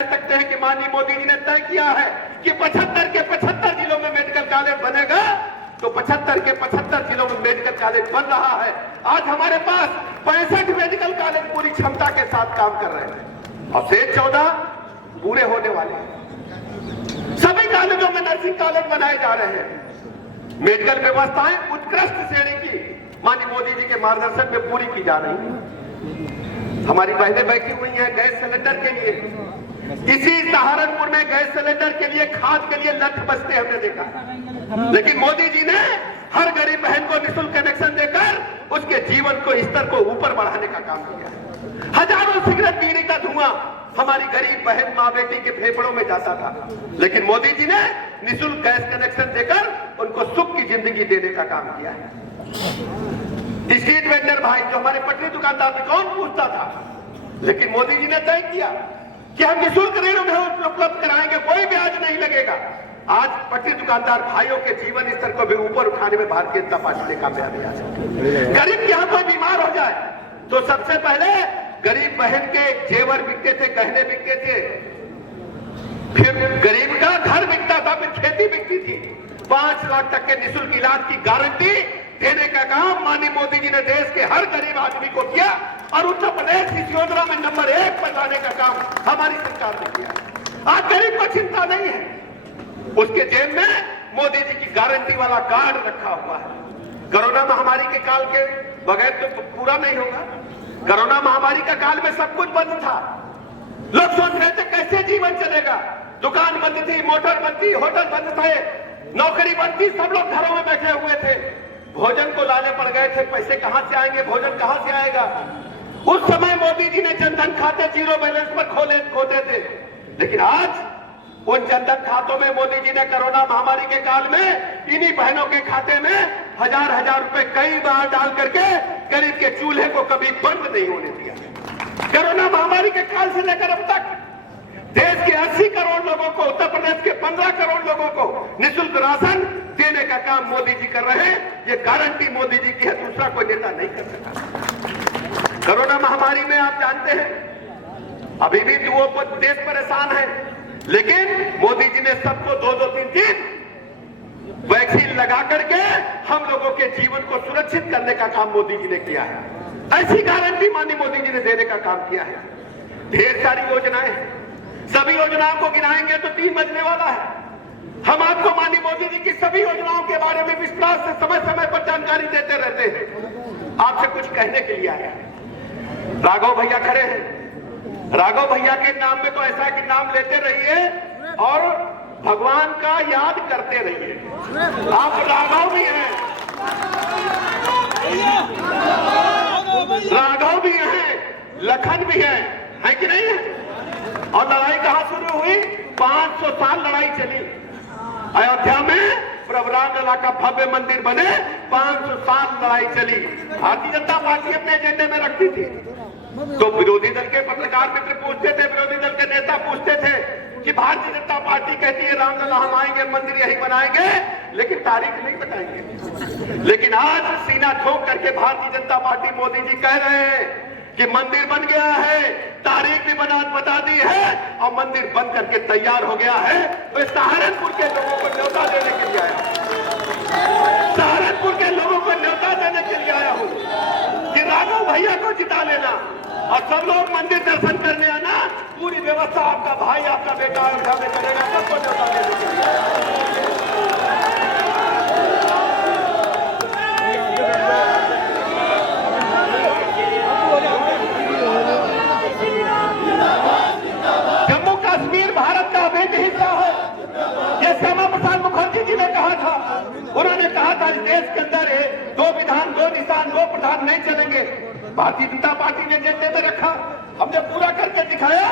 सकते हैं कि माननीय मोदी जी ने तय किया है कि 75 के 75 जिलों में मेडिकल कॉलेज बनेगा, तो 75 के 75 जिलों में मेडिकल कॉलेज बन रहा है। आज हमारे पास 65 मेडिकल कॉलेज पूरी क्षमता के साथ काम कर रहे हैं और शेष 14 पूरे होने वाले हैं। सभी कॉलेजों में नर्सिंग कॉलेज बनाए जा रहे हैं। मेडिकल व्यवस्थाएं उत्कृष्ट श्रेणी की माननीय मोदी जी के मार्गदर्शन में पूरी की जा रही है। हमारी बहनें बैठी हुई हैं गैस सिलेंडर के लिए। इसी सहारनपुर में गैस सिलेंडर के लिए खाद के लिए लठ बसते हमने देखा, लेकिन मोदी जी ने हर गरीब बहन को निःशुल्क कनेक्शन देकर उसके जीवन को स्तर को ऊपर बढ़ाने का काम किया है। हजारों सिगरेट बीड़ी का धुआं हमारी गरीब बहन माँ बेटी के फेफड़ों में जाता था, लेकिन मोदी जी ने निःशुल्क गैस कनेक्शन देकर उनको सुख की जिंदगी देने का काम किया है। स्ट्रीट वेंडर भाई जो हमारे पटरी दुकानदार में कौन पूछता था, लेकिन मोदी जी ने तय किया कि हम निःशुल्क ऋण उन्हें उपलब्ध कराएंगे, कोई ब्याज नहीं लगेगा। आज पटरी दुकानदार भाइयों के जीवन स्तर को भी ऊपर उठाने में भारतीय जनता पार्टी ने कामयाब किया है। गरीब के यहाँ कोई बीमार हो जाए तो सबसे पहले गरीब बहन के जेवर बिकते थे, गहने बिकते थे, फिर गरीब का घर बिकता था, फिर खेती बिकती थी। 5 लाख तक के निःशुल्क इलाज की गारंटी देने का काम माननीय मोदी जी ने देश के हर गरीब आदमी को किया और उत्तर प्रदेश इस योजना में नंबर 1 पर लाने का काम हमारी सरकार ने किया। आज गरीब को चिंता नहीं है, उसके जेब में मोदी जी की गारंटी वाला कार्ड रखा हुआ है। कोरोना महामारी के काल के बगैर तो पूरा नहीं होगा। कोरोना महामारी का काल में सब कुछ बंद था, लोग सोच रहे थे कैसे जीवन चलेगा। दुकान बंद थी, मोटर बंद थी, होटल बंद थे, नौकरी बंद थी, सब लोग घरों में बैठे हुए थे। भोजन को लाले पड़ गए थे, पैसे कहां से आएंगे, भोजन कहां से आएगा। उस समय मोदी जी ने जनधन खाते जीरो बैलेंस पर खोते थे, लेकिन आज उन जनधन खातों में मोदी जी ने कोरोना महामारी के काल में इन्हीं बहनों के खाते में हजार रुपए कई बार डाल करके गरीब के चूल्हे को कभी बंद नहीं होने दिया। कोरोना महामारी के काल से लेकर अब तक देश के 80 करोड़ लोगों को, उत्तर प्रदेश के 15 करोड़ लोगों को निःशुल्क राशन देने का काम मोदी जी कर रहे हैं। ये गारंटी मोदी जी की है, दूसरा कोई नेता नहीं कर सका। कोरोना महामारी में आप जानते हैं अभी भी वो देश परेशान है, लेकिन मोदी जी ने सबको 2-2, 3-3 वैक्सीन लगा करके हम लोगों के जीवन को सुरक्षित करने का काम मोदी जी ने किया है। ऐसी गारंटी माननीय मोदी जी ने देने का काम किया है। ढेर सारी योजनाएं हैं, सभी योजनाओं को गिनाएंगे तो 3 बजने वाला है। हम आपको माननीय मोदी जी की सभी योजनाओं के बारे में विस्तार से समय समय पर जानकारी देते रहते हैं। आपसे कुछ कहने के लिए आया है। राघव भैया खड़े हैं, राघव भैया के नाम में तो ऐसा कि नाम लेते रहिए और भगवान का याद करते रहिए। आप राघव भी हैं, राघव भी हैं, लखन भी है कि नहीं है। और लड़ाई कहां शुरू हुई? 500 साल लड़ाई चली। अयोध्या में प्रभु रामलला का भव्य मंदिर बने 500 साल लड़ाई चली। भारतीय जनता पार्टी अपने एजेंडे में रखती थी, तो विरोधी दल के पत्रकार मित्र पूछते थे, विरोधी दल के नेता पूछते थे कि भारतीय जनता पार्टी कहती है रामलला हम आएंगे, मंदिर यही बनाएंगे, लेकिन तारीख नहीं बताएंगे। लेकिन आज सीना ठोक करके भारतीय जनता पार्टी मोदी जी कह रहे हैं कि मंदिर बन गया है, तारीख भी बता दी है और मंदिर बन करके तैयार हो गया है। तो सहारनपुर के लोगों को न्योता देने के लिए आया, सहारनपुर के लोगों को न्योता देने के लिए आया हूं कि राघव भैया को जिता लेना और सब लोग मंदिर दर्शन करने आना। पूरी व्यवस्था आपका भाई, आपका बेटा अयोध्या में करेगा, सबको न्योता देने के लिए। उन्होंने कहा था इस देश के अंदर 2 विधान 2 निशान 2 प्रधान नहीं चलेंगे। भारतीय जनता पार्टी ने एजेंडे में रखा, हमने पूरा करके दिखाया।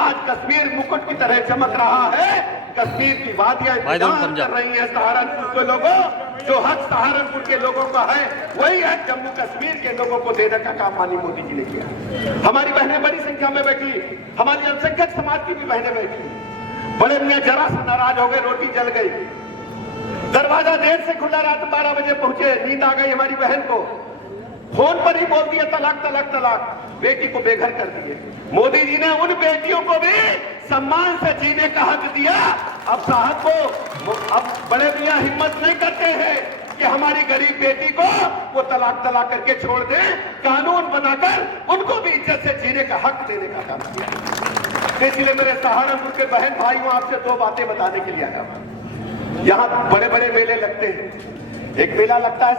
आज कश्मीर मुकुट की तरह चमक रहा है। कश्मीर की वादियां इंतजार कर रही है सहारनपुर के लोगों। जो हक सहारनपुर के लोगों का है वही हक जम्मू कश्मीर के लोगों को देने का काम माननीय मोदी जी ने किया। हमारी बहनें बड़ी संख्या में बैठी, हमारी अल्पसंख्यक समाज की भी बहनें बैठी। बड़े मियां जरा से नाराज हो गए, रोटी जल गई, दरवाजा देर से खुला, रात 12 बजे पहुंचे, नींद आ गई हमारी बहन को। फोन पर ही बोल दिया तलाक तलाक तलाक, बेटी को बेघर कर दिए। मोदी जी ने उन बेटियों को भी सम्मान से जीने का हक दिया। अब साहब को अब बड़े मियां हिम्मत नहीं करते हैं कि हमारी गरीब बेटी को वो तलाक करके छोड़ दें, कानून बनाकर उनको भी इज्जत से जीने का हक देने का काम किया। इसलिए मेरे सहारनपुर के बहन भाइयों आपसे दो बातें बताने के लिए आया। यहाँ बड़े बड़े मेले लगते हैं। एक मेला लगता है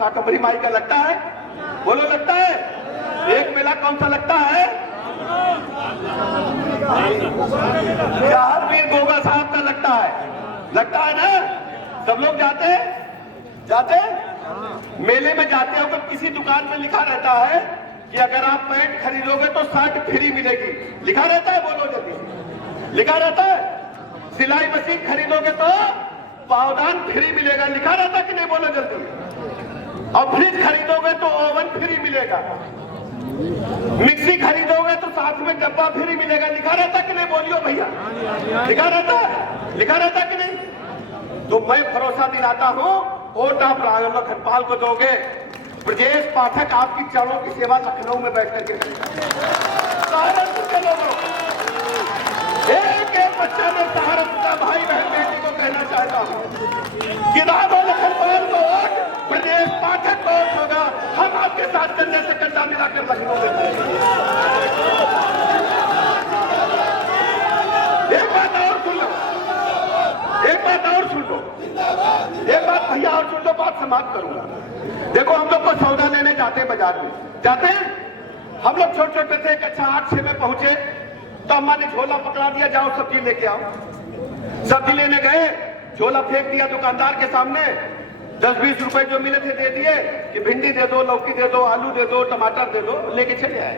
साकंबरी माई का लगता है, बोलो लगता है। एक मेला कौन सा लगता है? जहांगीर गोगा साहब का लगता है ना। सब लोग जाते मेले में जाते हो तो किसी दुकान में लिखा रहता है कि अगर आप पैंट खरीदोगे तो शर्ट फ्री मिलेगी। लिखा रहता है, बोलो जल्दी। लिखा रहता है। सिलाई मशीन खरीदोगे तो पावदान फ्री मिलेगा। लिखा रहता कि नहीं, बोलो जल्दी। और फ्रिज खरीदोगे तो ओवन फ्री मिलेगा। मिक्सी खरीदोगे तो साथ में डब्बा फ्री मिलेगा। लिखा रहता कि नहीं, बोलियो भैया। लिखा रहता कि नहीं? तो मैं भरोसा दिलाता हूं, वोट आप राघव लखनपाल को दोगे, ब्रजेश पाठक आपकी चरणों की सेवा लखनऊ में बैठ करके करेगा। सहारनपुर के लोगों, एक बच्चा में सहारनपुर का भाई बहन बेटी को कहना चाहता हूं कि राघव लखनपाल को वोट, ब्रजेश पाठक को वोट होगा। हम आपके साथ कंधे से कंधा मिलाकर लखनऊ में करेंगे। एक बात और सुन लो, एक बात भैया और सुन लो, बात समाप्त करूंगा। देखो, हम लोग को सौदा लेने जाते हैं, बाजार में जाते हैं। हम लोग छोटे थे, अच्छा 8-6 में पहुंचे तो अम्मा ने झोला पकड़ा दिया, जाओ सब्जी लेके आओ। सब्जी लेने गए, झोला फेंक दिया दुकानदार के सामने। 10-20 रुपए जो मिले थे दे दिए कि भिंडी दे दो, लौकी दे दो, आलू दे दो, टमाटर दे दो, लेके चले आए।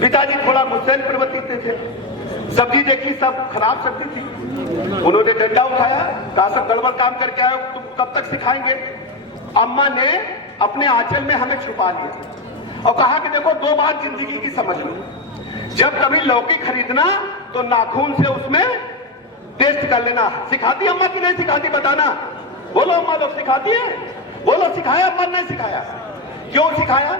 पिताजी थोड़ा गुस्से में प्रवृत्ति थे। सब्जी देखी, सब खराब सब्जी थी। उन्होंने डंडा उठाया, कहा सब गड़बड़ काम करके आए, तुम कब तक सिखाएंगे। अम्मा ने अपने आंचल में हमें छुपा लिया और कहा कि देखो, 2 बात जिंदगी की समझ लो। जब कभी लौकी खरीदना तो नाखून से उसमें टेस्ट कर लेना। सिखाती अम्मा की नहीं सिखाती, बताना। बोलो अम्मा लोग सिखाती है, बोलो सिखाया अम्मा नहीं सिखाया? क्यों सिखाया?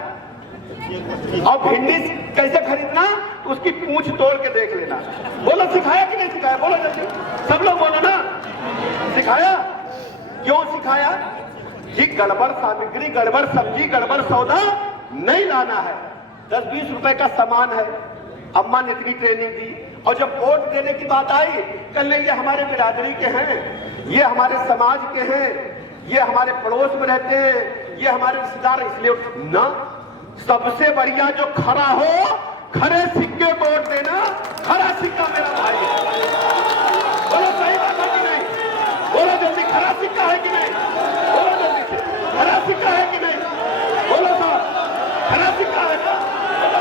और भिंडी कैसे खरीदना तो उसकी पूंछ तोड़ के देख लेना। बोलो सिखाया कि नहीं सिखाया? बोलो जल्दी, सब लोग बोलो ना। सिखाया। क्यों सिखाया? कि गड़बड़ सामग्री, गड़बड़ सब्जी, गड़बड़ सौदा नहीं लाना है। 10-20 रुपए का सामान है। अम्मा ने इतनी ट्रेनिंग दी। और जब वोट देने की बात आई, कल ये हमारे बिरादरी के हैं, ये हमारे समाज के हैं, ये हमारे पड़ोस में रहते हैं, ये हमारे रिश्तेदार, इसलिए ना सबसे बढ़िया जो खरा हो, खरे सिक्के को वोट देना। खरा सिक्का मेरा भाई है। बोलो सही बात है कि नहीं? बोलो जल्दी, खरा सिक्का है कि नहीं? बोलो जल्दी, खरा सिक्का है कि नहीं? बोलो साहब, खरा सिक्का है ना? तो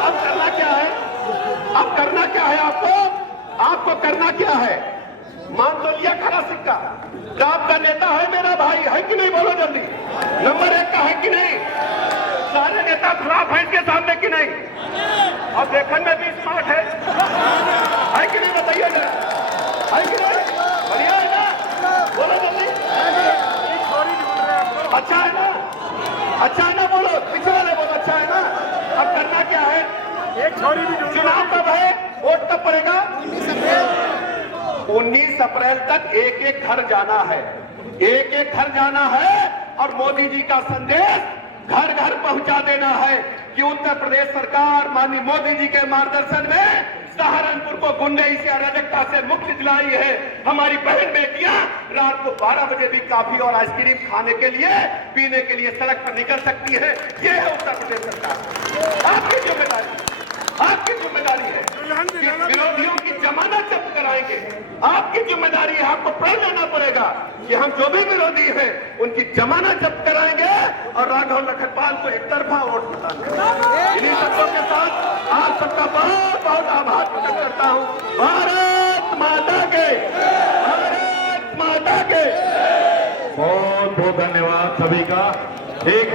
अब करना क्या है? अब करना क्या है आपको करना क्या है? मान तो लिया खरा सिक्का, तो आपका नेता है मेरा भाई, है कि नहीं? बोलो जल्दी, नंबर 1 का है कि नहीं? सारे नेता खराब है इसके सामने कि नहीं? और देखने में भी स्मार्ट है कि नहीं? बताइए जरा, है कि नहीं? बढ़िया है ना? बोलो जल्दी। अच्छा है ना? अच्छा है ना? बोलो, पीछे वाले बोलो, अच्छा है ना? अब करना क्या है? एक छोरी भी चुनाव कब है? वोट कब पड़ेगा? 19 अप्रैल तक एक घर जाना है। एक घर जाना है और मोदी जी का संदेश घर घर पहुंचा देना है कि उत्तर प्रदेश सरकार माननीय मोदी जी के मार्गदर्शन में सहारनपुर को गुंडाई से, अराजकता से मुक्ति दिलाई है। हमारी बहन बेटियां रात को 12 बजे भी कॉफी और आइसक्रीम खाने के लिए, पीने के लिए सड़क पर निकल सकती है। ये है उत्तर प्रदेश सरकार। आपकी जिम्मेदारी है कि विरोधियों की जमानत जब्त कराएंगे। आपकी जिम्मेदारी है, आपको प्रण लेना पड़ेगा कि हम जो भी विरोधी हैं उनकी जमानत जब्त कराएंगे और राघव लखनपाल को एक तरफा वोट बताएंगे। इन्हीं शब्दों के साथ आप सबका बहुत बहुत आभार प्रकट करता हूँ। भारत माता के, भारत माता के। बहुत बहुत धन्यवाद सभी का। एक